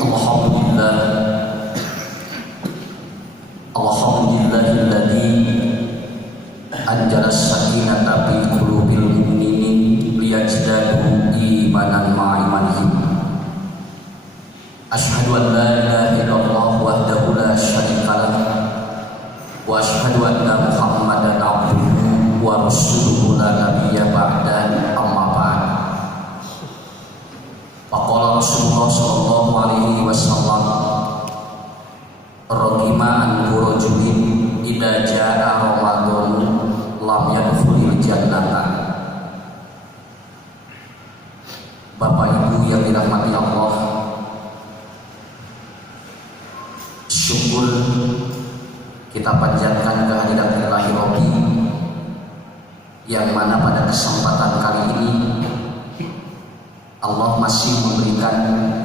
Alhamdulillah, Alhamdulillahilladzi anzala as-sakinata fi qulubil mu'minin liyazdadu imanan ma'a imanihim. Asyhadu an la ilaha illallah wahdahu la syarika lah wa asyhadu anna Muhammadan abduhu wa rasuluhu la nabiyya ba'da, amma ba'd. Faqala Rasulullah sallallahu alaihi wasallam, raqima an rajulin idza jaa Ramadan lam yadkhulil jannata. Bapak Ibu yang dirahmati Allah, syukur kita panjatkan kehadirat Ilahi Rabbi yang mana pada kesempatan kali ini Allah masih memberikan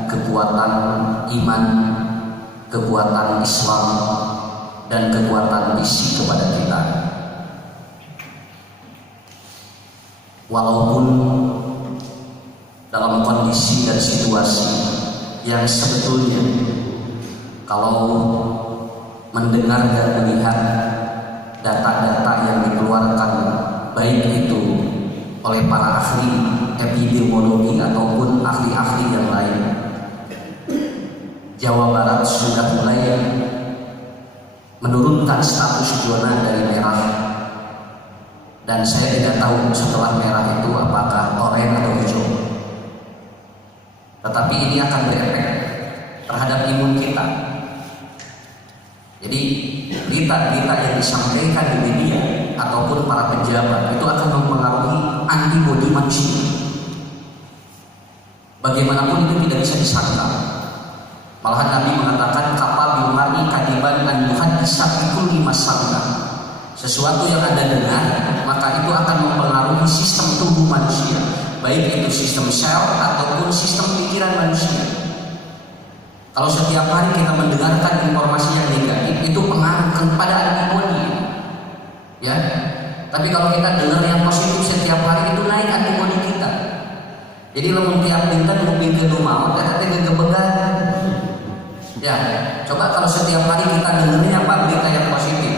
kekuatan iman, kekuatan Islam, dan kekuatan misi kepada kita. Walaupun dalam kondisi dan situasi yang sebetulnya kalau mendengar dan melihat data-data yang dikeluarkan baik itu oleh para ahli epidemiologi ataupun ahli-ahli yang lain, Jawa Barat sudah mulai menurunkan status zona dari merah, dan saya tidak tahu setelah merah itu apakah oranye atau hijau, tetapi ini akan berefek terhadap imun kita. Jadi berita-berita yang disampaikan di media ataupun para pejabat itu akan mempengaruhi antibodi manusia. Bagaimanapun itu tidak bisa disangkal. Malahan Nabi mengatakan kapa bil mar'i kadiban an yuhaddisa bi kulli masallah. Sesuatu yang Anda dengar maka itu akan mempengaruhi sistem tubuh manusia, baik itu sistem sel ataupun sistem pikiran manusia. Kalau setiap hari kita mendengarkan informasi yang negatif, itu pengaruh kepada antibodi, ya. Tapi kalau kita dengar yang positif setiap hari, itu naik antibodi kita. Jadi lamun tiap dinten mau bikin rumah, kita gegebegan. Ya, coba kalau setiap hari kita dengarnya apa berita yang positif.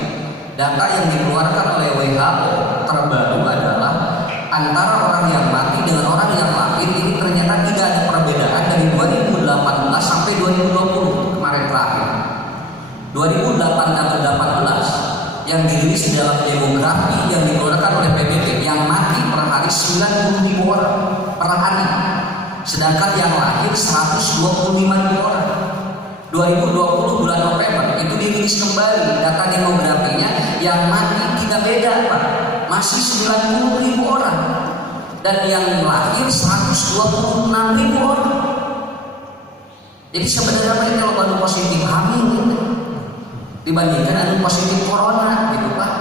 Data yang dikeluarkan oleh WHO terbaru adalah antara orang yang mati dengan orang yang lahir ini ternyata tidak ada perbedaan dari 2018 sampai 2020 kemarin terakhir. 2018 yang dirilis di dalam demografi yang dikeluarkan oleh PBB, yang mati per hari 90.000 orang per hari, sedangkan yang lahir 125.000 orang. 2020 bulan November itu dirilis kembali data demografinya, yang mati tidak beda Pak, masih 90.000 orang, dan yang lahir 126.000 orang. Jadi sebenarnya ini kalau anu positif hamil gitu, dibandingkan anu positif corona gitu Pak.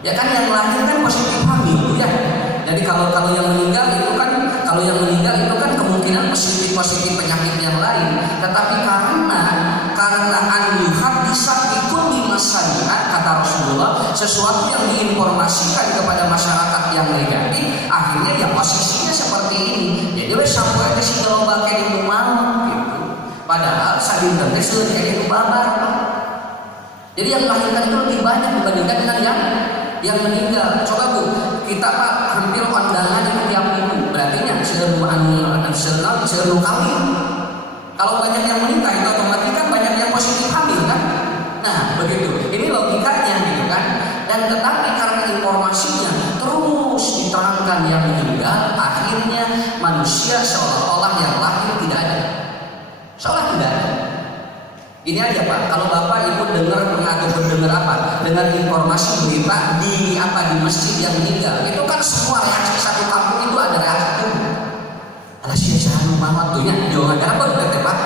Ya kan yang lahir kan positif hamil ya. Jadi kalau yang meninggal itu kan kemungkinan positif penyakit yang lain. Tetapi karena an-yuhad bisa ikut di masyarakat, kata Rasulullah, sesuatu yang diinformasikan kepada masyarakat yang negatif, akhirnya ya posisinya seperti ini. Jadi wes sampai ke si loba kayak itu mau gitu. Padahal sadinten teh seueur kayak itu babar. Jadi yang melahirkan itu lebih banyak dibandingkan dengan yang meninggal. Coba Bu, kita Pak hampir kondangan itu tiap minggu. Berarti yang seueur kawin. Kalau banyak yang menikah itu otomatis kan banyak yang positif hamil kan? Nah, begitu. Ini logikanya gitu kan. Dan tetapi karena informasinya terus diterangkan yang meninggal, akhirnya manusia seolah-olah yang lahir tidak ada. Seolah tidak ada. Ini aja Pak, kalau Bapak Ibu dengar atau mendengar apa, dengar informasi berita di masjid yang meninggal, itu kan semua reaksi satu kampung itu ada reaksi tubuh. Alah sia-sia rumah waktunya jangan dapat Pak.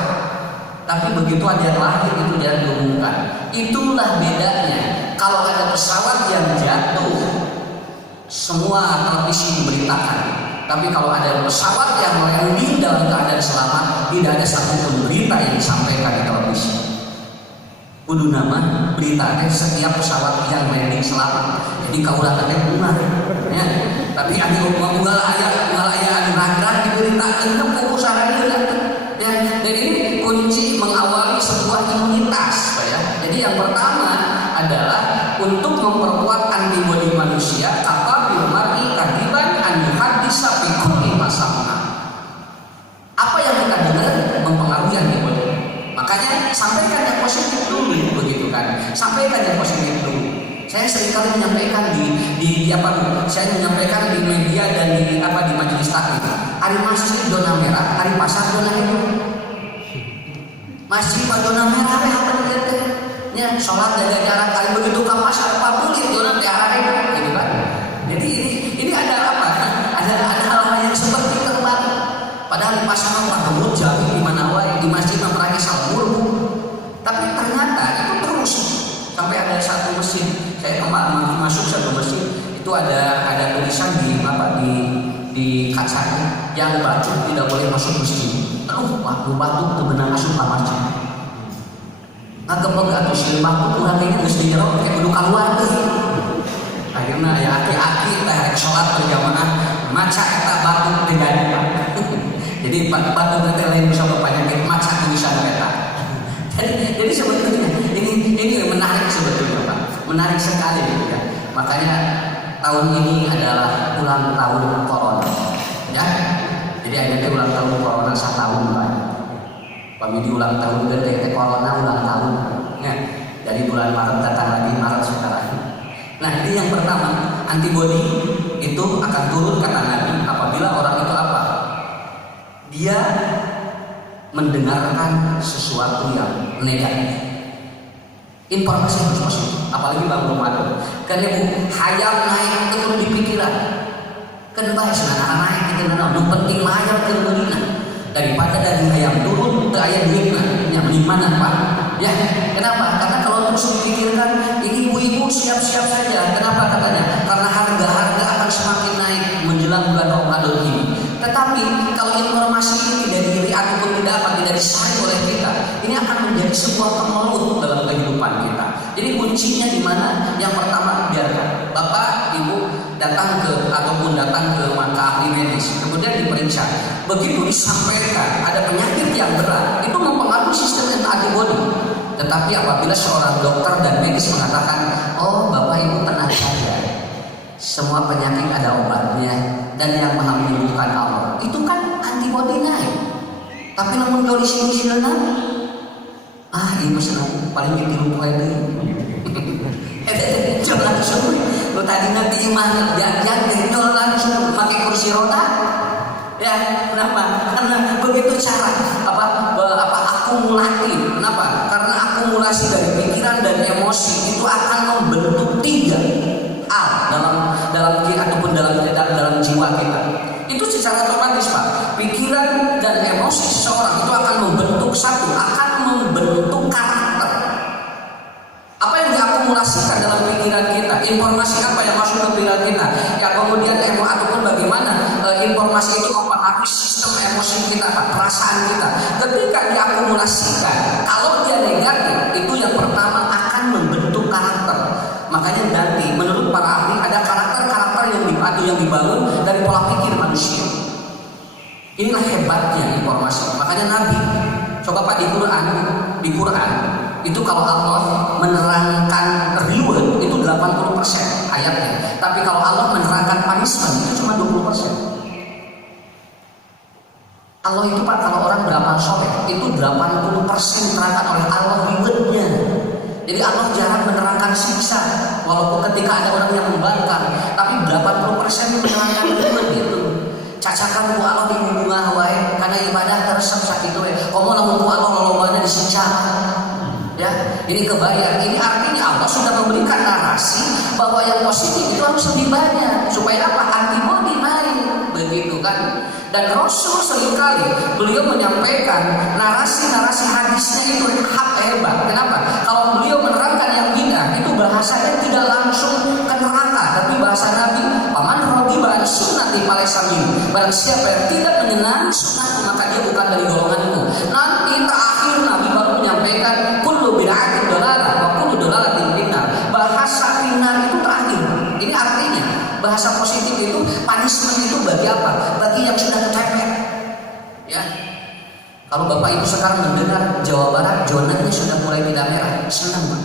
Tapi begitu ada yang lahir itu jangan diumumkan. Itulah bedanya. Kalau ada pesawat yang jatuh, semua televisi diberitakan. Tapi kalau ada pesawat yang landing dalam keadaan selamat, tidak ada satupun berita yang disampaikan di televisi. Kudu nama beritanya setiap pesawat yang landing selamat. Jadi kaulah teh bunga, ya. Tapi ada unggal aya anu ragran diberitakeun ke sarana ya. Dan ini kunci sih mengawali sebuah imunitas, Pak ya. Jadi yang pertama adalah untuk memperkuat antibodi manusia apa bil mar'i kadiban an yuhaddisa bi kulli masamna. Apa yang kita dengar mempengaruhi antibodi. Makanya sampaikan yang positif dulu, begitu kan? Sampaikan yang positif dulu. Saya seringkali menyampaikan di saya menyampaikan di media dan di majelis taklim. Hari masjid zona merah, hari pasar zona hijau. Masjid zona merah apa itu? Ya, sholat jaga jarak, kali begitu ke pasar pabulit zona daerah hijau, gitu kan? Jadi ini ada apa? Ada hal-hal yang seperti terbalik. Padahal di pasar Pak jami di mana wae, di masjid memperagi sabur. Tapi ternyata itu terus sampai ada satu masjid. Saya kemarin masuk satu masjid itu ada tulisan di kacanya yang batuk tidak boleh masuk masjid. Waktu batuk itu benar masuk ke masjid. Nah kepegat tuh si batuk kurang ini harus dijerok kayak kudu keluar tuh. Akhirnya ya aki-aki teh sholat berjamaah maca eta batuk terjadi Pak. Jadi batuk nanti lain bersama penyakit maca tulisan eta. Jadi sebetulnya ini menarik sebetulnya Pak. Menarik sekali ya. Makanya tahun ini adalah ulang tahun corona ya. Jadi ada ulang tahun corona 1 tahun Pak. Kami di ulang tahun gede corona ulang tahun ya. Dari bulan Maret datang lagi Maret sekarang. Nah ini yang pertama, antibodi itu akan turun kata Nabi apabila orang itu apa? Dia mendengarkan sesuatu yang negatif. Informasi harus masuk, apalagi Bang Ramadan. Karena hayal naik terus di pikiran. Kenapa senang naik kita nanam? Penting hayal kemudian daripada dari hayal turun ke ayat duitnya. Yang mana Pak? Ya, kenapa? Karena kalau terus dipikirkan, ini ibu-ibu siap-siap saja. Kenapa katanya? Karena harga-harga akan semakin naik menjelang bulan Ramadan ini. Tetapi kalau informasi ini tidak diri ataupun tidak disaring oleh kita, ini akan menjadi sebuah pengelut dalam kehidupan kita. Jadi kuncinya di mana? Yang pertama biarkan Bapak Ibu datang ke mata ahli medis, kemudian diperiksa. Begitu disampaikan ada penyakit yang berat, itu mempengaruhi sistem antibodi. Tetapi apabila seorang dokter dan medis mengatakan, oh Bapak Ibu tenang saja, semua penyakit ada obatnya dan yang maha menyembuhkan Allah, itu kan antibodi naik. Tapi namun kalau di sini ini masalah paling ditiru poe deui. Jangan disuruh. Lo tadi nanti imah yang tinggal langsung pakai kursi roda. Ya, kenapa? Karena begitu cara akumulatif. Kenapa? Karena akumulasi dari pikiran dan emosi itu akan membentuk 3 A dalam ataupun dalam jiwa kita. Itu secara otomatis Pak. Pikiran dan emosi seseorang itu akan membentuk karakter. Apa yang diakumulasikan dalam pikiran kita, informasi apa yang masuk ke pikiran kita, ya kemudian ataupun bagaimana informasi itu mempengaruhi sistem emosi kita, perasaan kita. Ketika diakumulasikan, kalau dia negatif, itu yang pertama akan membentuk karakter. Makanya nanti menurut para ahli ada karakter-karakter yang dibangun dari pola pikir manusia. Inilah hebatnya informasi. Makanya Nabi, coba Pak di Quran itu kalau Allah menerangkan reward itu 80% ayatnya. Tapi kalau Allah menerangkan punishment itu cuma 20%. Allah itu Pak kalau orang beramal soleh itu 80% diterangkan oleh Allah rewardnya. Jadi Allah jarang menerangkan siksa, walaupun ketika ada orang yang membangkang, tapi 80% menerangkan reward itu. Cacakan ku Allah di hubungan wae karena ibadah tersep sakitu we. Komo lamun ku Allah lolobana disiksa. Ya, ini kebayang. Ini artinya Allah sudah memberikan narasi bahwa yang positif itu harus lebih banyak supaya apa? Antibodi naik, begitu kan? Dan Rasul seringkali beliau menyampaikan narasi-narasi hadisnya itu hebat. Kenapa? Kalau beliau menerangkan yang bid'ah itu bahasanya tidak langsung ke neraka, tapi bahasa Nabi, paman raghiba an sunnati falaysa minni. Barang siapa yang tidak menyenangi sunnah maka dia bukan dari golonganku. Nanti terakhir Nabi baru menyampaikan kullu bid'atin dalalah wa kullu dalalatin finnar. Bahasa finnar itu terakhir. Ini artinya bahasa positif itu, punishment itu bagi apa? Bagi yang sudah kepepet. Ya. Kalau Bapak Ibu sekarang mendengar Jawa Barat zonanya sudah mulai tidak merah. Senang Pak.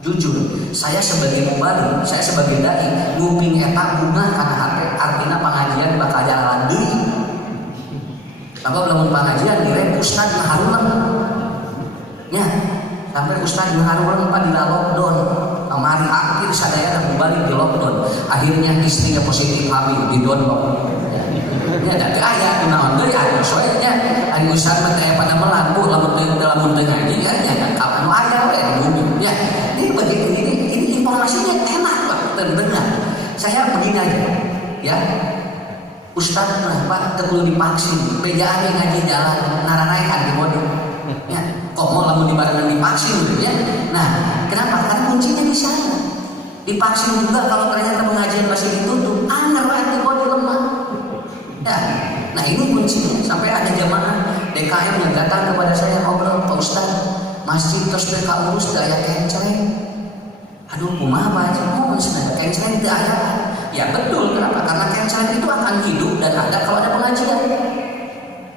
Jujur, saya sebagai mubalim, saya sebagai dai, nguping eta bunga karena artinya pengajian bakal jalan deui. Apa belum pengajian direk ustad ngaharulang. Ya, sampai ustad ngaharulang Pak di lockdown. Kemarin akhir sadaya mubalim di lockdown. Akhirnya istrinya positif hamil di download. Ya ada aya kunaon deui aya soalnya ari ustad mah teh pada melampu lamun teu ngaji ya kapan aya we di bumi. Ya, ini begitu ini informasinya enak Pak, terdengar. Saya begini aja. Ya. Ustaz Pak teu kudu divaksin, bejaan ngaji jalan naranaek antibody. Ya, kok mau lamun dibarengan divaksin gitu ya. Nah, kenapa? Karena kuncinya di sana. Divaksin juga kalau ternyata pengajian masih ditutup, anggar antibody lemah. Ya, nah ini kuncinya. Sampai ada jamaah DKM yang datang kepada saya ngobrol, Pak Ustaz, masjid terus mereka urus daya kenceleng. Aduh, kumaha Pak Haji? Mau sebenarnya kenceleng itu ayat. Ya betul, kenapa? Karena kenceleng itu akan hidup dan ada kalau ada pengajian.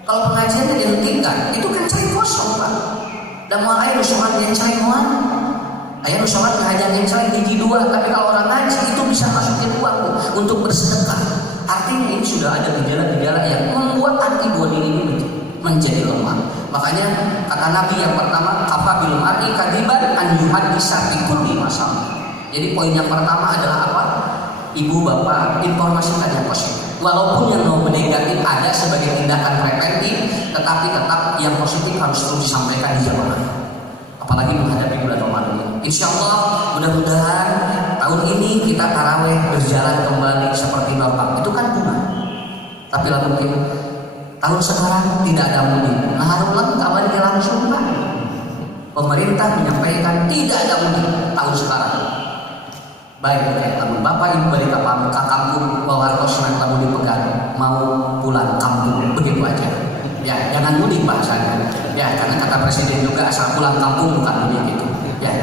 Kalau pengajiannya dihentikan, itu kenceleng kosong Pak. Dan mau air sholat kenceleng muan. Ayah sholat ngajar kenceleng hiji dua, tapi kalau orang ngaji itu bisa masukin uang untuk bersedekah. Artinya ini sudah ada gejala-gejala yang membuat antibodi ini menjadi lemah. Makanya kata Nabi yang pertama, kafa bil mar'i kadiban an yuhaddisa bi kulli masalah. Jadi poin yang pertama adalah apa? Ibu bapak informasikan yang positif. Walaupun yang negatif ada sebagai tindakan preventif, tetapi tetap yang positif harus terus disampaikan di jamaah. Apalagi menghadapi bulan Ramadan ini. Insya Allah mudah-mudahan tahun ini kita taraweh berjalan kembali seperti normal. Itu kan bunga. Tapi lah mungkin tahun sekarang tidak ada mudik. Nah harulang kabarnya langsung Pak. Pemerintah menyampaikan tidak ada mudik tahun sekarang. Baik, namun Bapak Ibu balik ke kampung wawartos namun dipegang mau pulang kampung begitu aja. Ya, jangan mudik bahasanya. Ya, karena kata Presiden juga asal pulang kampung bukan mudik gitu. Ya,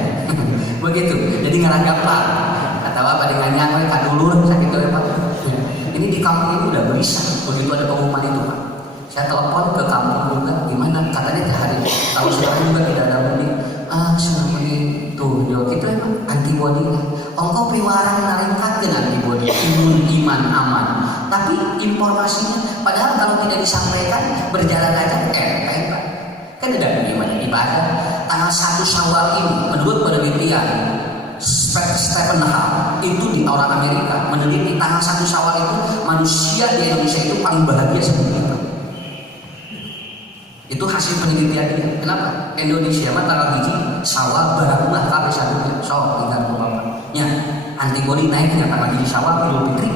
begitu. Jadi ngeranggap Pak. Kata Bapak dengan nyangwe kadulur sakit ya Pak. Ya. Ini di kampung ini udah berisah. Begitu ada pengumuman itu Pak. Saya telepon ke kampung juga, gimana? Katanya hari tahun sekarang juga tidak ada mudik. Selama ini tuh jauh gitu ya Pak. Antibody. Ongko piwarang naringkakeun antibody. Iman aman. Tapi informasinya, padahal kalau tidak disampaikan berjalan aja Pak. Kan tidak bagaimana ibadah. Tanggal 1 Syawal ini menurut penelitian Stephen Hall itu di orang Amerika meneliti tanggal 1 Syawal itu manusia di Indonesia itu paling bahagia seperti itu. Itu hasil penelitian dia. Kenapa? Indonesia mah tanggal hiji Syawal baranglah kabeh sadunya. Sok tinggal Bapak. Ya, antibody naiknya tanggal hiji Syawal Idul Fitri.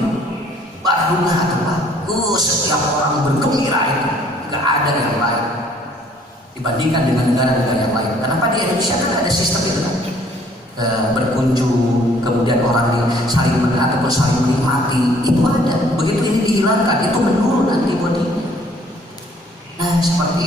Baranglah atuh Pak. Setiap orang bergembira itu. Enggak ada yang lain dibandingkan dengan negara-negara yang lain. Kenapa di Indonesia kan ada sistem itu kan? Berkunjung, kemudian orang saling ataupun saling menikmati, itu ada. Begitu ini dihilangkan, itu menurun antibody. Nah seperti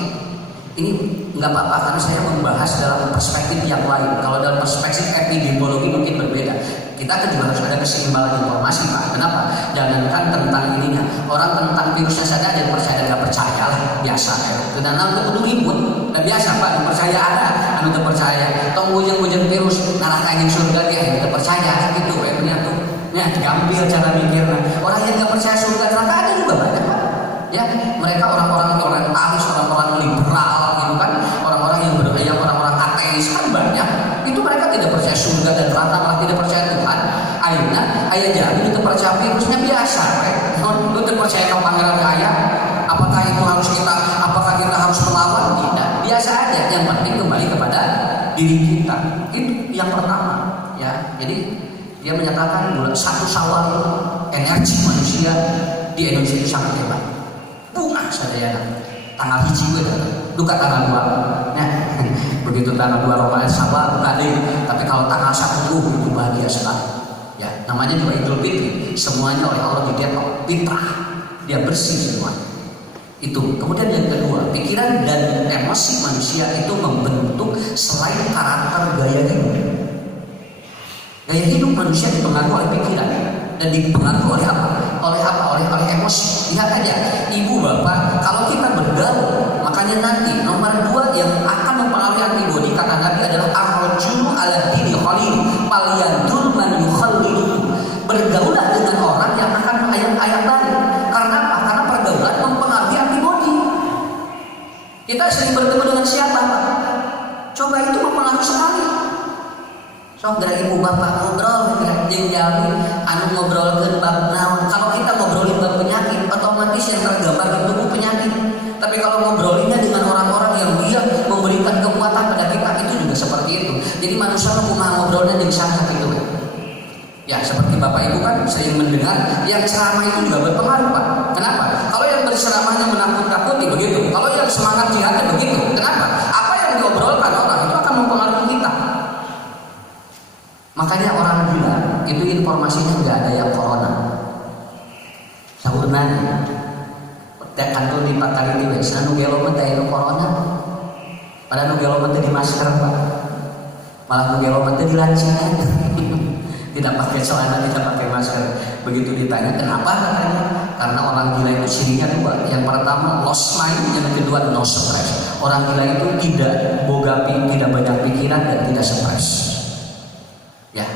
ini nggak apa-apa karena saya membahas dalam perspektif yang lain. Kalau dalam perspektif epidemiologi mungkin berbeda. Kita kan juga harus ada keseimbangan informasi Pak. Kenapa? Jangankan tentang ininya, orang tentang virusnya saja dan percaya dan nggak percaya lah biasa. Dan nanti kudu ribut. Dan biasa Pak, percaya ada, anu teu percaya. Tong ujung-ujung virus neraka yang surga dia teu percaya gitu. Punya tuh, ya gampil cara mikirnya. Orang yang nggak percaya surga neraka ada juga banyak Pak. Ya, mereka orang-orang orientalis, orang-orang liberal gitu kan, orang-orang yang berbeda, orang-orang ateis kan banyak. Itu mereka tidak percaya surga dan neraka, malah tidak percaya Tuhan. Akhirnya, ayah jadi itu percaya virusnya biasa, lu percaya kalau pangeran kaya, apakah itu harus apakah kita harus melawan? Tidak, biasa aja. Yang penting kembali kepada diri kita. Itu yang pertama, ya. Jadi dia menyatakan 1 Syawal energi manusia di Indonesia itu sangat hebat. Bunga saja tanggal hiji gue duka tanggal 2. Nah, begitu tanggal 2 Ramadan sabar tadi, tapi kalau tanggal 1 itu bahagia sekali. Ya, namanya juga Idul Fitri. Semuanya oleh Allah didetok fitrah. Dia bersih semua. Itu. Kemudian yang kedua, pikiran dan emosi manusia itu membentuk selain karakter gaya hidup. Gaya hidup manusia dipengaruhi oleh pikiran dan dipengaruhi oleh apa? Oleh emosi. Lihat aja, ibu bapak, kalau kita bergaul, makanya nanti nomor 2 yang akan mempengaruhi adalah ar-rajulu ala dini khalil falyanzur man yukhallilu. Bergaulah dengan orang yang akan ayat-ayat balik. Karena apa? Karena pergaulan mempengaruhi antibodi. Kita sering bertemu dengan siapa, Pak? Coba itu mempengaruhi sekali. Sok dari ibu bapak ngobrol jeung jalmi anu ngobrolkeun bab naon. Kalau kita ngobrolin bab penyakit, otomatis yang tergambar di tubuh penyakit. Tapi kalau ngobrolinnya dengan orang-orang yang dia memberikan kekuatan pada kita, itu juga seperti itu. Jadi manusia kumaha ngobrolnya jadi sangat itu. Ya, seperti Bapak Ibu kan sering mendengar yang ceramah itu juga berpengaruh, Pak. Kenapa? Kalau yang berceramahnya menakut-nakuti begitu. Kalau yang semangat jihadnya begitu. Kenapa? Apa yang diobrolkan orang itu akan mempengaruhi kita. Makanya orang gila itu informasinya nggak ada yang corona. Sahurnanya, kantor di Pak kali ini, sana nugelo mah teh corona. Pada nugelo mah di masker, Pak. Malah nugelo mah di lancingan. Tidak pakai celana, tidak pakai masker. Begitu ditanya kenapa, katanya karena orang gila itu cirinya dua. Yang pertama lost mind, yang kedua no stress. Orang gila itu tidak boga, tidak banyak pikiran dan tidak stres. Ya,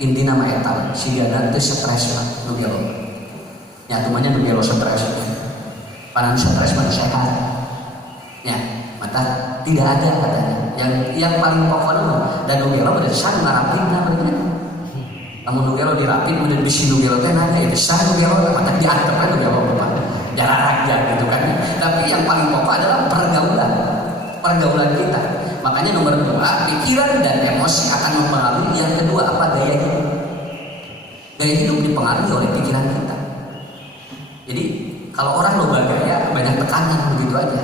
inti nama etal si gana itu stres lah, nugelo. Ya, temannya nugelo stres. Panan stres manusia sehat. Ya, mata tidak ada katanya. Yang paling pokoknya dan nugelo berdasar ngarapin namanya. Namun nugelo dirapin, kemudian bisi nugelo teh nanya itu sah nugelo, mata diantar kan nugelo bapak, jarak aja gitu kan. Tapi yang paling pokok adalah pergaulan kita. Makanya nomor 2, pikiran dan emosi akan mempengaruhi. Yang kedua apa? Gaya hidup. Gaya hidup dipengaruhi oleh pikiran kita. Jadi kalau orang loba gaya banyak tekanan begitu aja.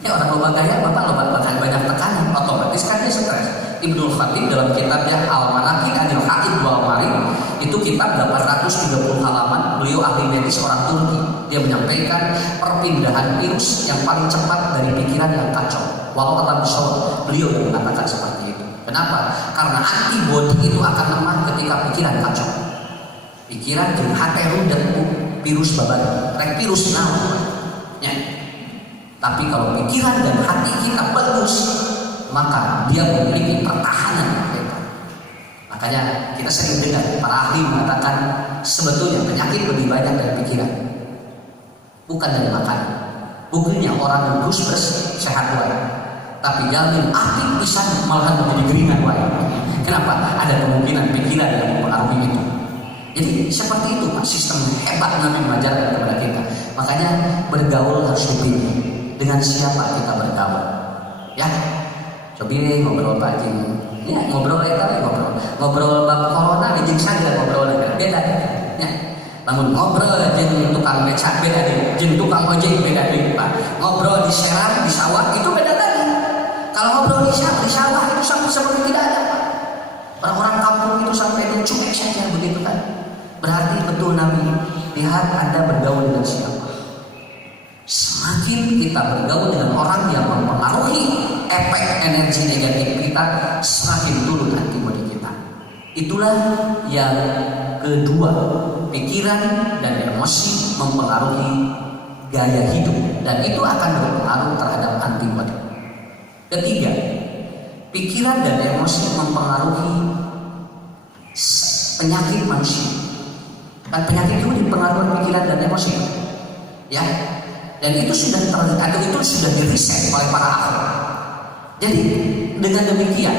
Ya orang loba gaya bapak loba banyak tekanan, otomatis kan dia stres. Ibnu Khatib dalam kitabnya Al-Manaqib Anil Haid wal Marid, itu kitab 830 halaman. Beliau ahli medis orang Turki. Dia menyampaikan perpindahan virus yang paling cepat dari pikiran yang kacau. Walau dalam sholat, beliau yang mengatakan seperti itu. Kenapa? Karena antibodi itu akan lemah ketika pikiran kacau. Pikiran jeung hate rudet virus babar, rek virus naon. Ya. Tapi kalau pikiran dan hati kita bagus, maka dia memiliki pertahanan. Makanya kita sering dengar para ahli mengatakan sebetulnya penyakit lebih banyak dari pikiran, bukan dari makanan. Buktinya orang yang terus bersih sehat wae, tapi jamin ahli bisa malahan menjadi geringan wae. Kenapa? Ada kemungkinan pikiran yang mempengaruhi itu. Jadi seperti itu Pak, sistem hebat Nabi mengajarkan kepada kita. Makanya bergaul harus dipilih. Dengan siapa kita bergaul? Ya. Coba ngobrol Pak Jin. Ya, ngobrol ngobrol bab corona jeung saja ngobrol beda. Ya. Namun ngobrol jeung tukang becak beda deh, jeung tukang ojek beda deh, Pak. Ngobrol di serang, di sawah itu beda lagi. Kalau ngobrol di sawah itu sampai seperti tidak ada, Pak. Orang-orang kampung itu sampai dia cuek saja begitu kan. Berarti betul Nabi, lihat Anda bergaul dengan siapa. Semakin kita bergaul dengan orang yang mempengaruhi efek energi negatif kita, semakin turun antibodi kita. Itulah yang kedua, pikiran dan emosi mempengaruhi gaya hidup, dan itu akan berpengaruh terhadap antibodi. Ketiga, pikiran dan emosi mempengaruhi penyakit manusia. Kan penyakit itu dipengaruhi pikiran dan emosi, ya. Dan itu sudah atau itu sudah diriset oleh para ahli. Jadi dengan demikian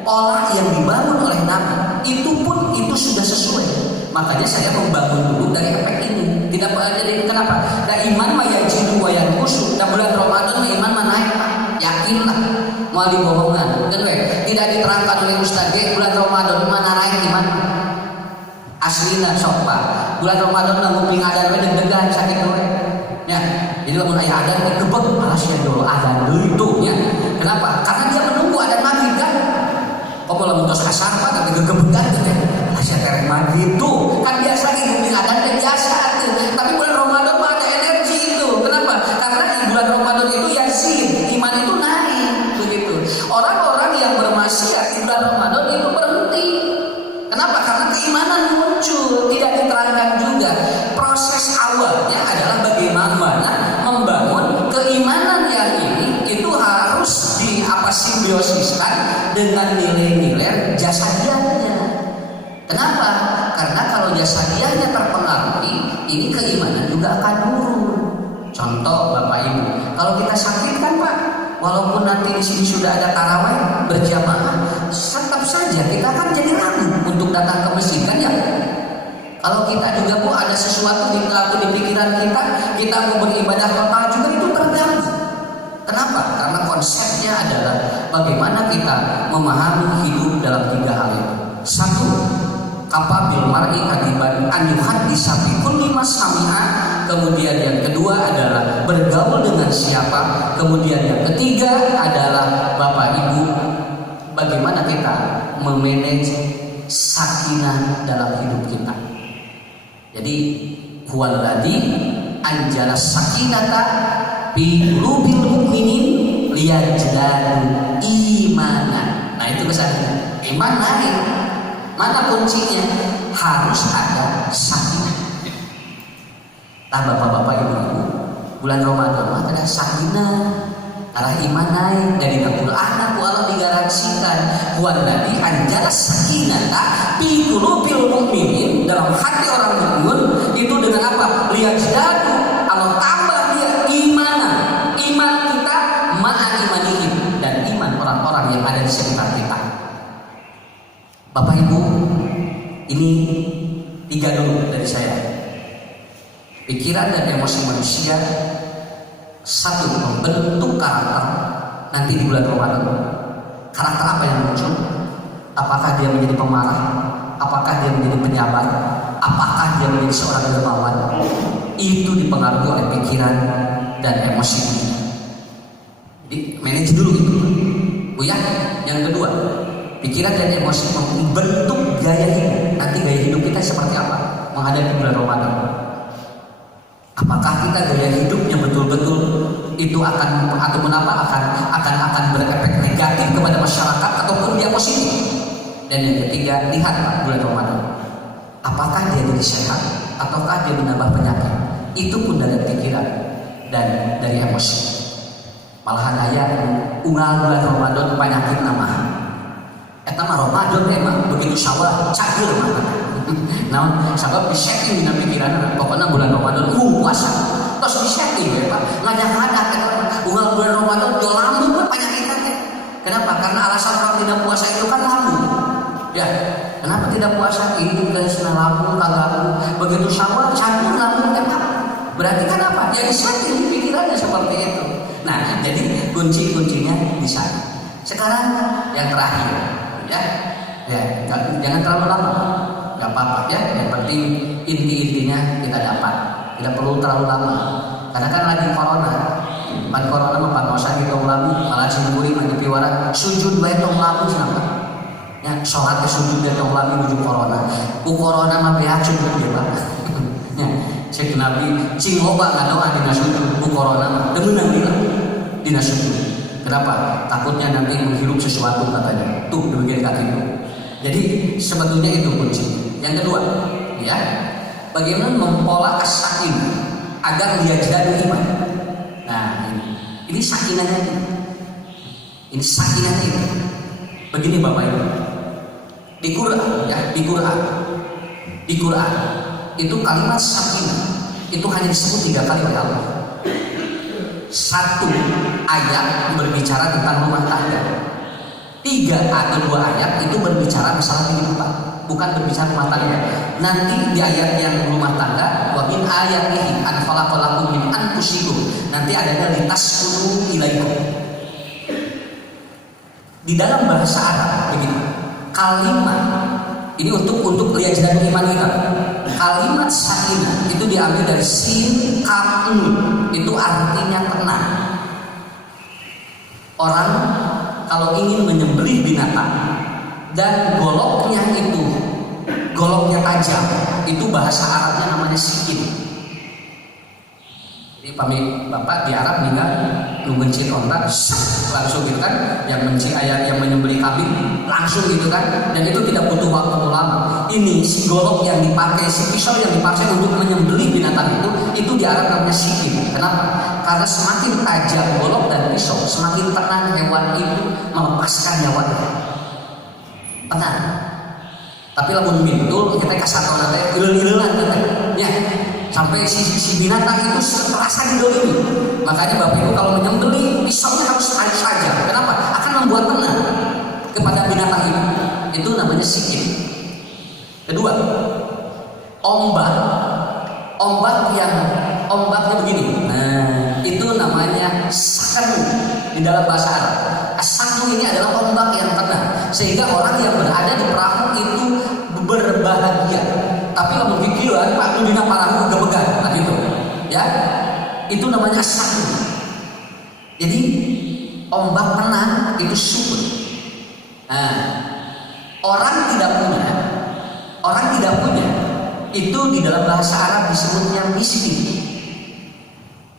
pola yang dibangun oleh Nabi itu pun itu sudah sesuai. Makanya saya membangun dulu dari efek ini. Tidak jadi kenapa? Dan iman mayajidu wa yanqusu. Dan bulan Ramadan iman naik, yakinlah. Mau dibohongan. Tidak diterangkan oleh Ustaz bulan Ramadan mana naik iman. Aslina sok Pak. Bulan Ramadan nguping adan we deg-degan sakit we. Ya, jadi lamun aya adan gebeg rahasia dulu adan deui itu nya. Kenapa? Karena dia menunggu adan maghrib kan. Kok lamun tos asar Pak tapi gegebegan teh. Rahasia terek maghrib tuh. Kan biasa nguping adan teh biasa tuh. Tapi bulan Ramadan mah ada energi itu. Kenapa? Karena di bulan Ramadan itu yazid, iman itu naik begitu. Orang-orang yang bermaksiat di bulan Ramadan itu berhenti. Kenapa? Karena keimanan muncul, tidak diterangkan juga. Proses awalnya adalah bagaimana membangun keimanan yang ini itu harus di apa tersimbiosiskan dengan nilai-nilai jasadiahnya. Kenapa? Karena kalau jasadiahnya terpengaruhi, ini keimanan juga akan turun. Contoh Bapak Ibu, kalau kita sakit kan Pak, walaupun nanti di sini sudah ada tarawih berjamaah, tetap saja kita kan jadi ragu untuk datang ke masjid kan ya. Kalau kita juga Bu ada sesuatu di pikiran kita mau beribadah total juga itu terganggu. Kenapa? Karena konsepnya adalah bagaimana kita memahami hidup dalam 3 hal itu. 1, kafabil mar'i kadiban an yuhaddisa bi kulli ma sami'a. Kemudian yang kedua adalah bergaul dengan siapa. Kemudian yang ketiga adalah Bapak Ibu, bagaimana kita memanage sakinah dalam hidup kita. Jadi huwallazi anjala sakinata fi qulubil mu'minin liyazdadu imanan. Nah itu kesannya. Iman naik. Mana kuncinya? Harus ada sakinah. Bapak-bapak, ibu-ibu, bulan Ramadan ada sakinah, arah iman naik dari Al-Quran. Allah digaransikan wallazi anjala sakinata fi qulubil mu'minin, dalam hati orang mukmin itu dengan apa? Liyazdadu, Allah tambah dia imanan. Iman kita ma'a imanihim, dan iman orang-orang yang ada di sekitar kita. Bapak Ibu, ini 3 dulu dari saya. Pikiran dan emosi manusia, 1, membentuk karakter nanti di bulan Ramadan. Karakter apa yang muncul? Apakah dia menjadi pemarah? Apakah dia menjadi penyabar? Apakah dia menjadi seorang dermawan? Itu dipengaruhi oleh pikiran dan emosi. Jadi manage dulu itu, Bu ya. Yang kedua, pikiran dan emosi membentuk gaya hidup. Nanti gaya hidup kita seperti apa menghadapi bulan Ramadan? Apakah kita gaya hidupnya betul-betul itu akan berefek negatif kepada masyarakat ataupun dia positif? Dan yang ketiga, lihat Pak, bulan Ramadan, apakah dia jadi sehat ataukah dia menambah penyakit? Itu pun dari pikiran dan dari emosi. Malahan aya unggal bulan Ramadan penyakit nama. Eta mah Ramadan emang begitu sawah cager mah. Nah, sabab disetting dina pikiran, pokoknya bulan Ramadan puasa. Terus disetting ya Pak, ngajak-ngajak unggal bulan Ramadan do lambung mah penyakitnya teh. Kenapa? Karena alasan orang tidak puasa itu kan lambung. Ya, kenapa tidak puasa? Ini geus lambung kagak. Begitu sawah cager lambung teh Pak. Berarti kan apa? Ya disetting di pikirannya seperti itu. Nah, jadi kunci-kuncinya di sana. Sekarang yang terakhir, ya, jangan terlalu lama. Gak apa-apa ya, yang penting inti-intinya kita dapat, tidak perlu terlalu lama karena kan lagi corona mempangosan kita ulami malah semburi mandi piwara sujud bae tong lamu kenapa ya, sholat ke sujud bae tong ulami menuju corona mah beak sujud dia Pak ya, cek Nabi cing loba ngadoa dina sujud ku corona mah deunang dina sujud. Kenapa? Takutnya nanti menghirup sesuatu katanya tuh di bagian kaki itu. Jadi sebetulnya itu kunci. Yang kedua, ya, bagaimana mempola as-sakinah agar dia jadi iman. Nah, ini sakinahnya ini sakinahnya ini. Begini Bapak Ibu, di Quran ya, di Quran itu kalimat sakinah itu hanya disebut 3 kali oleh Allah. 1 ayat berbicara tentang rumah tangga. 3 atau 2 ayat itu berbicara masalah kehidupan, bukan berbicara rumah tangga. Nanti di ayat yang rumah tangga, wa min ayatihi an khalaqalakum min anfusikum, nanti adanya litaskunu ilaiha. Di dalam bahasa Arab begini, kalimat ini untuk lihat jalan iman kita. Kalimat sakinah itu diambil dari sin kaf nun, itu artinya tenang. Orang kalau ingin menyembelih binatang dan goloknya tajam, itu bahasa Arabnya namanya sikin. Jadi pamit Bapak di Arab tinggal lu benci ontak langsung gitu kan, yang benci ayam yang menyembelih kambing langsung gitu kan, dan itu tidak butuh waktu lama. Ini si golok yang dipakai, si pisau yang dipakai untuk menyembelih binatang itu di Arab namanya sikin. Kenapa? Karena semakin tajam golok dan pisau, semakin tenang hewan itu melepaskan nyawanya. Tenang. Tapi lamun bintul kita kasatona nanti ileuh-ileuhan ya. Sampai si binatang itu terasa didolimi. Makanya Bapak Ibu kalau menyembelih pisaunya harus saja. Kenapa? Akan membuat tenang kepada binatang itu. Itu namanya sikit. Kedua, ombaknya begini. Nah, itu namanya saknu di dalam bahasa Arab. Saknu ini adalah ombak yang tenang, sehingga orang yang berada di perahu itu berbahagia. Tapi kalau pikiran Pak dina perahu gebegan, nah gitu. Ya, itu namanya saknu. Jadi ombak tenang itu sukun. Nah, orang tidak punya itu di dalam bahasa Arab disebutnya miskin.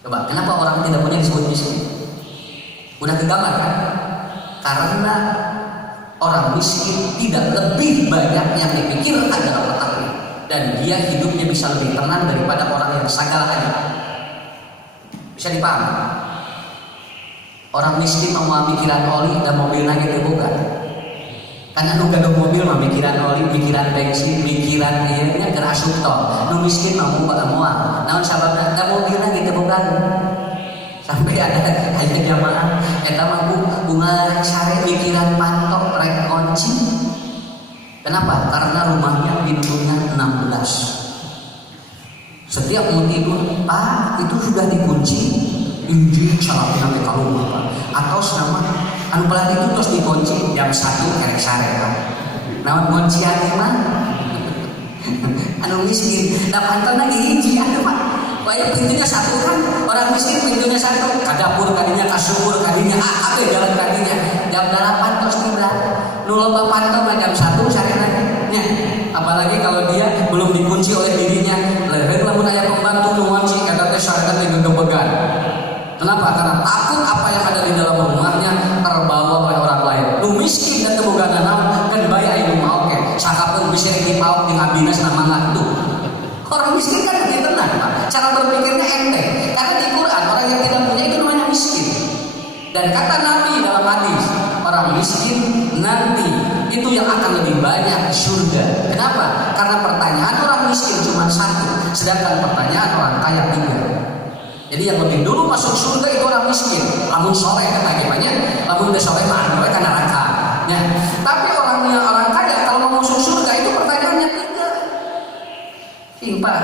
Coba, kenapa orang tidak punya disebut miskin? Udah kegambar kan? Karena orang miskin tidak lebih banyak yang dipikirkan dalam otaknya, dan dia hidupnya bisa lebih tenang daripada orang yang segala-galanya. Bisa dipahami? Orang miskin mau mikiran oli dan mobil lagi bukan? Karena nu gaduh mobil mah mikiran oli, mikiran bensin, mikiran ieu nya keur asup tol. Nu miskin mah moal. Naon sababna? Da mobilna gitu bukan. Sampai ada jamaah eta mah bunga sare mikiran pantok rek kunci. Kenapa? Karena rumahnya pintunya 16. Setiap mau tidur, Pak, itu sudah dikunci. Injil salah sampai kalau Pak. Atau selama anu pelan itu terus dikunci jam 1 kerek sare Pak. Naon kuncian mah? Anu miskin, da pantona hiji atuh Pak. Pokoknya pintunya satu kan, orang miskin pintunya satu. Ka dapur kadinya, ka sumur kadinya, kabeh jalan kadinya. Jam 8 terus tiba. Nu loba pantau jam 1 sarena nya. Apalagi kalau dia belum dikunci oleh dirinya. Leureun lamun aya pembantu nu ngunci eta teh sarena teh gegebegan. Kenapa? Karena takut apa yang ada di dalam rumahnya terbawa oleh orang lain. Nu miskin dan teboga naon kan bae aya nu maoke. Sakapeung bisa dipaok jeung abdina sanamangga tuh. Orang miskin kan lebih tenang, Pak. Cara berpikirnya enteng. Karena di Quran orang yang tidak punya itu namanya miskin. Dan kata Nabi dalam hadis, orang miskin nanti itu yang akan lebih banyak di surga. Kenapa? Karena pertanyaan orang miskin cuma satu, sedangkan pertanyaan orang kaya 3. Jadi yang lebih dulu masuk surga itu orang miskin. Lamun soleh kata banyak, lamun udah soleh mah mereka neraka. Ya. Tapi orang kaya kalau mau masuk surga itu pertanyaannya 3. Pak,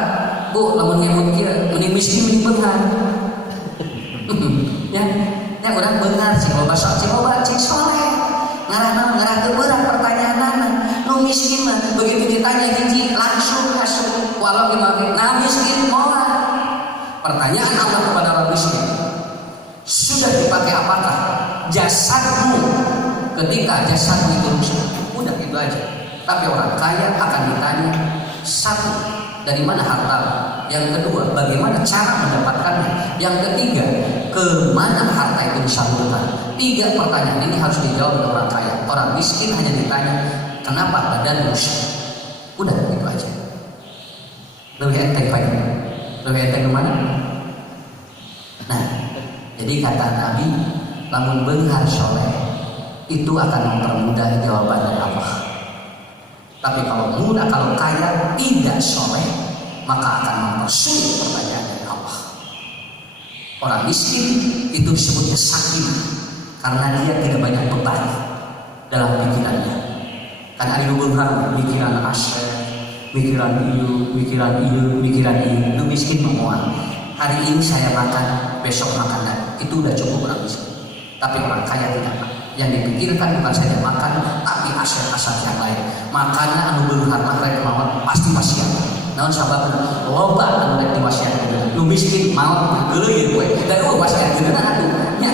Bu, lamun nyebut kieu, mending miskin mending beungar. Ya, urang beungar cing loba cing soleh. Ngarah teu beurang pertanyaanna. Nu miskin mah begitu ditanya hiji langsung asup walau dimage. Nah miskin moal. Pertanyaan Allah kepada orang miskin, sudah dipakai apakah jasadmu ketika jasadmu itu rusak? Udah gitu aja. Tapi orang kaya akan ditanya, satu, dari mana harta? Yang kedua, bagaimana cara mendapatkannya? Yang ketiga, ke mana harta itu disalurkan? 3 pertanyaan ini harus dijawab oleh orang kaya. Orang miskin hanya ditanya, kenapa badan rusak? Udah gitu aja. Lebih enteng Pak. Lebih enteng kemana? Nah, jadi kata Nabi, lamun beunghar soleh itu akan mempermudah jawaban dari Allah. Tapi kalau kaya tidak soleh, maka akan mempersulit pertanyaan dari Allah. Orang miskin itu disebutnya sakin karena dia tidak banyak beban dalam pikirannya. Karena ada beunghar pikiran asyik, pikiran ieu, itu miskin memual. Hari ini saya makan, besok makan lagi. Itu udah cukup orang miskin. Tapi orang kaya tidak. Yang dipikirkan bukan saja makan, tapi aset-aset yang lain. Makanya anu beunghar mah rek mawon pasti wasiat. Naon sababna? Loba anu rek diwasiatkeun. Nu miskin maot geuleuh we. Da wasiat geunana atuh. Nya.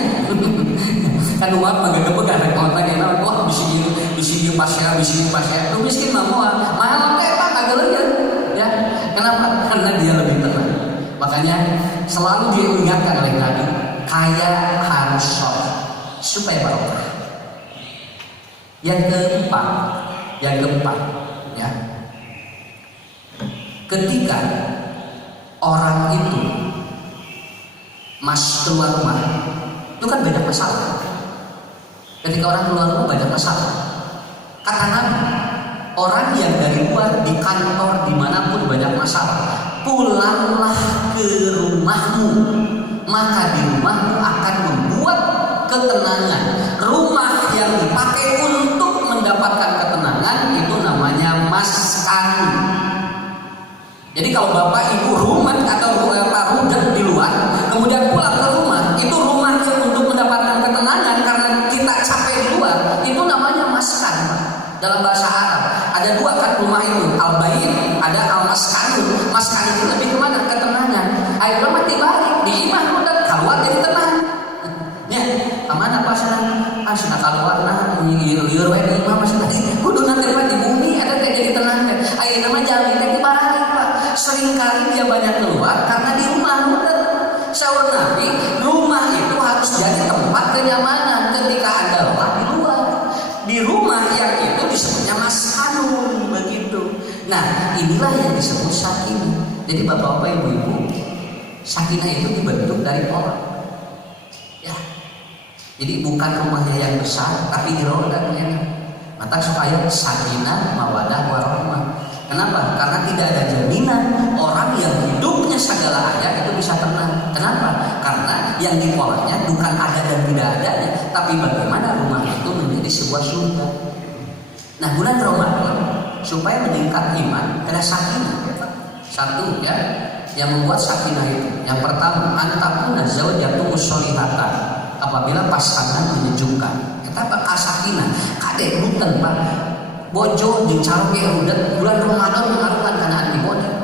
Kan umat mah gegebegan rek maot lagi naon wah bisi pasya. Nu miskin mah moal. Mahal teh Pak geuleuh ya. Kenapa? Karena dia lebih tenang. Makanya selalu dia ingatkan oleh Nabi, kaya harus soleh supaya barokah. Yang keempat, ya, ketika orang itu Mas keluar rumah itu kan banyak masalah. Ketika orang keluar rumah banyak masalah. Kata Nabi, orang yang dari luar di kantor dimanapun banyak masalah, pulanglah ke rumahmu, maka di rumahmu akan membuat ketenangan. Rumah yang dipakai untuk mendapatkan ketenangan itu namanya maskan. Jadi kalau bapak ibu rumet atau rudet di luar, kemudian pulang ke rumah, itu rumahnya untuk mendapatkan ketenangan karena kita capek di luar, itu namanya maskan. Dalam bahasa Arab ada dua kan rumah itu, al-bait, ada al-maskanun. Maskan itu lebih kemana? Ketenangan. Ayo mati balik di imah rudet keluar jadi tenang. Ya, kemana pasangan? Sudah keluar nah liur wae di imah masih lagi. Kudu nanti di bumi ada teh jadi tenang. Ayo nama jamin teh barang Pak. Seringkali dia banyak keluar karena di rumah rudet. Saur Nabi, rumah itu harus jadi tempat kenyamanan ketika Anda lelah di luar. Di rumah yang itu disebutnya maskanun begitu. Nah, inilah yang disebut sakinah. Jadi bapak-bapak, ibu-ibu, sakinah itu dibentuk dari orang. Ya. Jadi bukan rumahnya yang besar, tapi di rodanya. Maka supaya sakinah, mawadah, warahmah. Kenapa? Karena tidak ada jaminan orang yang hidupnya segala ada itu bisa tenang. Kenapa? Karena yang dipolanya bukan ada dan tidak adanya, tapi bagaimana rumah itu menjadi sebuah surga. Nah, bulan Ramadan supaya meningkat iman ada sakinah. Satu ya, yang membuat sakinah itu. Yang pertama, antakuna zaujatu sholihatan. Apabila pasangan menyejukkan, kita bakal sakinah. Kadek rutan Pak. Bojo jeung caroge udah bulan Ramadan mengarukan karena anti bodoh.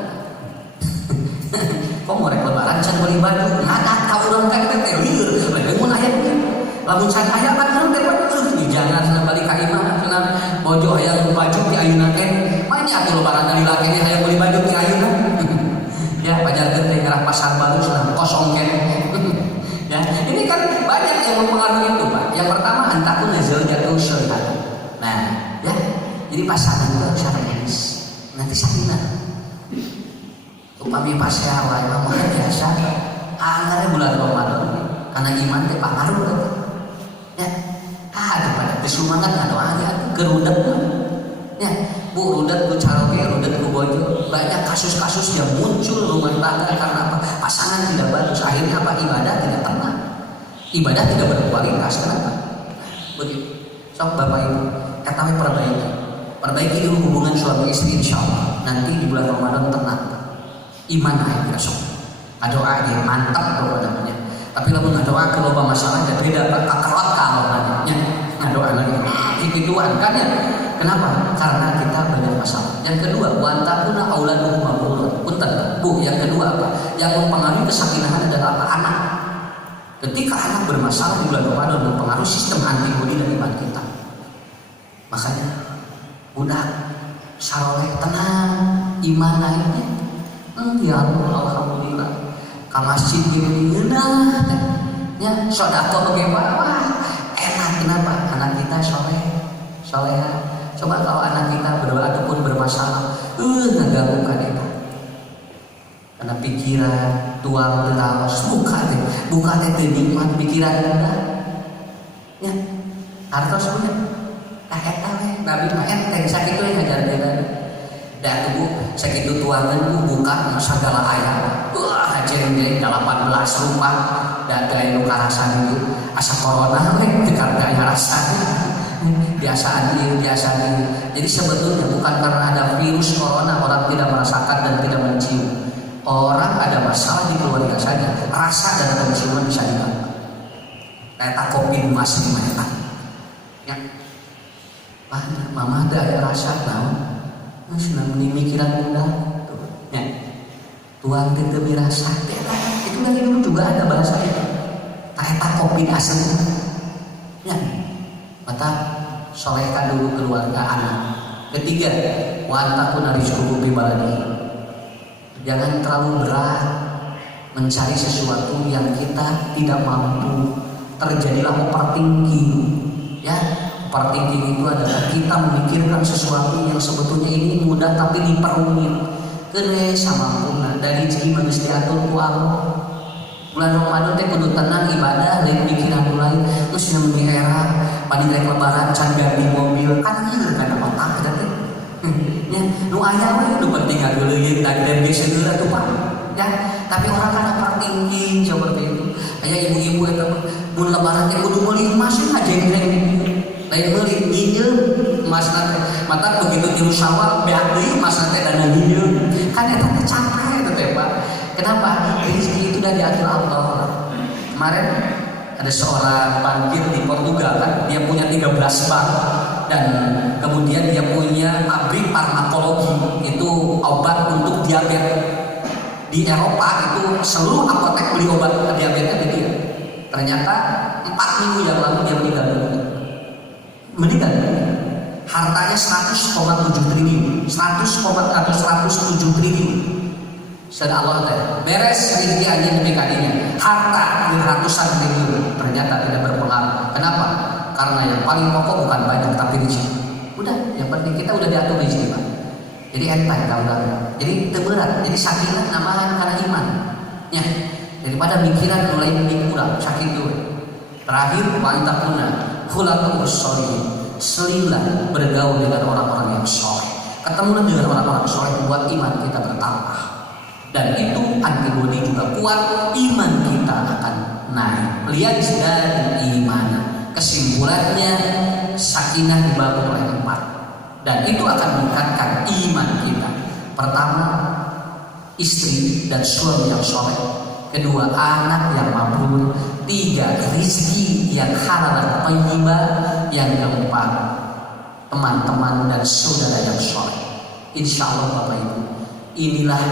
Kok mau lebaran can beli baju ngadat ka urang ka teh lieur lamun mun aya lamun can aya kan urang teh baju jangan cenah balik ka imah cenah bojo aya baju ti ayeuna teh manya atuh lebaran dari laki aya beli baju ti ayeuna. Ya pajar teh ngarah pasar baru cenah kosong kan. Ya ini kan banyak yang mempengaruhi itu Pak. Yang pertama antakun zaujatu syarihatan. Nah ya, jadi pasangan itu harus harmonis. Nanti sakinah. Upami pasya wae mah biasa. Angare bulan Ramadan karena iman teh pangaruh. Ya. Daripada kesumangan ngadoanya gerudet. Ya, Bu rudet ku caroge, rudet ku bojo. Banyak kasus-kasus yang muncul rumah tangga karena apa? Pasangan tidak bagus. Akhirnya apa? Ibadah tidak tenang. Ibadah tidak berkualitas. Kenapa? Begitu. Sok Bapak Ibu, kata perbaiki dulu hubungan suami istri, insya Allah nanti di bulan Ramadan tenang, iman naik besok. Doa dia mantap pokoknya. Tapi lalu doa ke loba masalah dan beda kakerot kalau namanya. Doa lagi kehidupan kan ya. Kenapa? Karena kita banyak masalah. Yang kedua, wantakuna auladuhum mabrurun. Punten, Bu, yang kedua apa? Yang mempengaruhi kesakinahan adalah apa? Anak. Ketika anak bermasalah di bulan Ramadan mempengaruhi sistem antibodi dan iman kita. Makanya budak saleh tenang, iman naiknya. Ya Allah, alhamdulillah. Ka masjid gini ngeunah. Ya, sedekah bagaimana? Wah, enak kenapa? Anak kita soleha. Coba kalau anak kita berdoa ataupun bermasalah, ngaganggu ka kita. Karena pikiran tuang tetawas buka teh nikmat pikiran kita. Ya, hartos punya. Eta we Nabi mah enteng sakitu we ngajar dia. Da tubuh sakitu tuangan buka segala ayat. Wah, jeng-jeng 18 rupa da teh nu karasan itu asa corona we teu karena rasa. Biasa ini. Jadi sebetulnya bukan karena ada virus corona orang tidak merasakan dan tidak mencium. Orang ada masalah di keluarga saja, rasa dan penciuman bisa dibantu. Kayak kopi masih dimainkan. Ya. Mama ada rasa naon? Masih mikiran muda. Tuh. Ya. Tuan teu mirasa. Itu dari dulu juga ada bahasa itu. Kayak kopi asem. Ya. Maka solehkan dulu keluarga anak. Ketiga, wantakuna rizquhu bi baladi. Jangan terlalu berat mencari sesuatu yang kita tidak mampu. Terjadilah overthinking. Ya, overthinking itu adalah kita memikirkan sesuatu yang sebetulnya ini mudah tapi diperumit. Kene samampuna dari rezeki manusia diatur ku Allah. Bulan Ramadan teh kudu tenang ibadah, lain mikiran lain. Terus yang di era pada rek lebaran can ganti mobil kan ieu kana otak eta teh. Ya, nu aya we nu penting ngageuleuyeun dan geus segera tuh Pak. Ya, tapi orang kan overthinking seperti itu. Aya ibu-ibu eta mun lebaran teh kudu meuli emas aja jenggreng. Lain meuli nginjeum emas teh. Mata begitu tilu Syawal beak deui emas teh dana nginjeum. Kan eta teh capek eta teh Pak. Kenapa? Rezeki itu udah diatur Allah. Kemarin ada seorang bankir di Portugal kan, dia punya 13 bank dan kemudian dia punya pabrik farmakologi, itu obat untuk diabetes. Di Eropa itu seluruh apotek beli obat diabetes gitu ya. Ternyata 4 minggu yang lalu dia meninggal dunia. Meninggal dunia. Hartanya 100,7 triliun. 100,107 triliun. Sudah Allah teh beres rezeki anjing demi kadinya, harta ratusan triliun ternyata tidak berpengaruh. Kenapa? Karena yang paling pokok bukan banyak tapi rezeki. Udah, yang penting kita udah diatur rezeki Pak. Jadi enteng kalau udah. Jadi teberat. Jadi sakinah namahan karena iman. Ya, daripada mikiran mulai kurang sakit dulu. Terakhir wantakuna khulatul sholihin. Selilah bergaul dengan orang-orang yang soleh. Ketemu dengan orang-orang soleh membuat iman kita bertambah. Dan itu antibodi juga kuat, iman kita akan naik. Lihat dan iman. Kesimpulannya sakinah dibangun oleh 4. Dan itu akan meningkatkan iman kita. Pertama, istri dan suami yang soleh. Kedua, anak yang mabrur. 3, rezeki yang halal dan thayyibah. Yang keempat, teman-teman dan saudara yang soleh. Insya Allah Bapak Ibu, inilah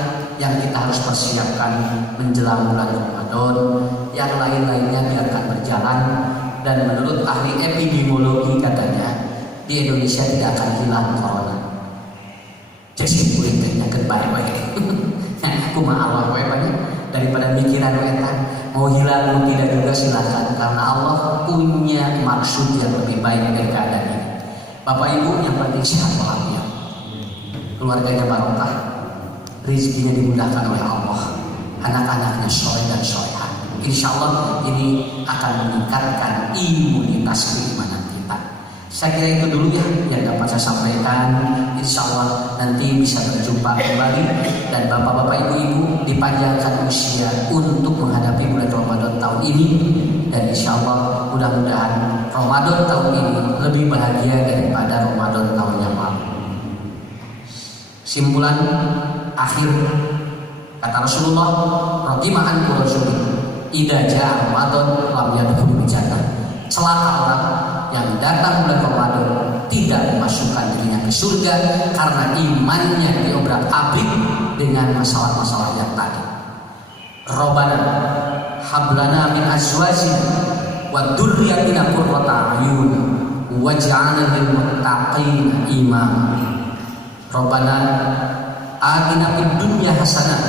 yang kita harus persiapkan menjelang bulan Ramadan. Yang lain-lainnya biarkan berjalan. Dan menurut ahli epidemiologi katanya di Indonesia tidak akan hilang corona. Jadi kulitnya kebaik-baik. Kumaha Allah wae banyak daripada mikiran eta mau hilang mau tidak juga silakan, karena Allah punya maksud yang lebih baik dari keadaan ini. Bapak Ibu yang penting sehat walafiat, keluarganya barokah, rezekinya dimudahkan oleh Allah, anak-anaknya soleh dan solehah. Insya Allah ini akan meningkatkan imunitas keimanan kita. Saya kira itu dulu ya yang dapat saya sampaikan. Insya Allah nanti bisa berjumpa kembali. Dan bapak-bapak ibu-ibu dipanjangkan usia untuk menghadapi bulan Ramadan tahun ini. Dan insya Allah mudah-mudahan Ramadan tahun ini lebih bahagia daripada Ramadan tahun yang lalu. Simpulan akhir kata Rasulullah, "Raqimahan Rasulullah, idza jaa Ramadan lam yadkhulu jannah." Celaka orang yang datang bulan Ramadan tidak memasukkan dirinya ke surga karena imannya diobrak-abrik dengan masalah-masalah yang tadi. Rabbana hablana min azwajina wa dzurriyyatina qurrata a'yun waj'alna lil muttaqina imama. Rabbana atina fid dunya hasanah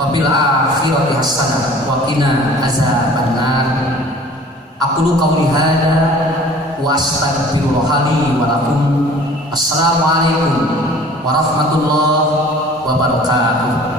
wa fil akhirati hasanah wa qina azabannar. Aqulu qawli hadza wa astaghfirullah li wa lakum. Assalamualaikum warahmatullahi wabarakatuh.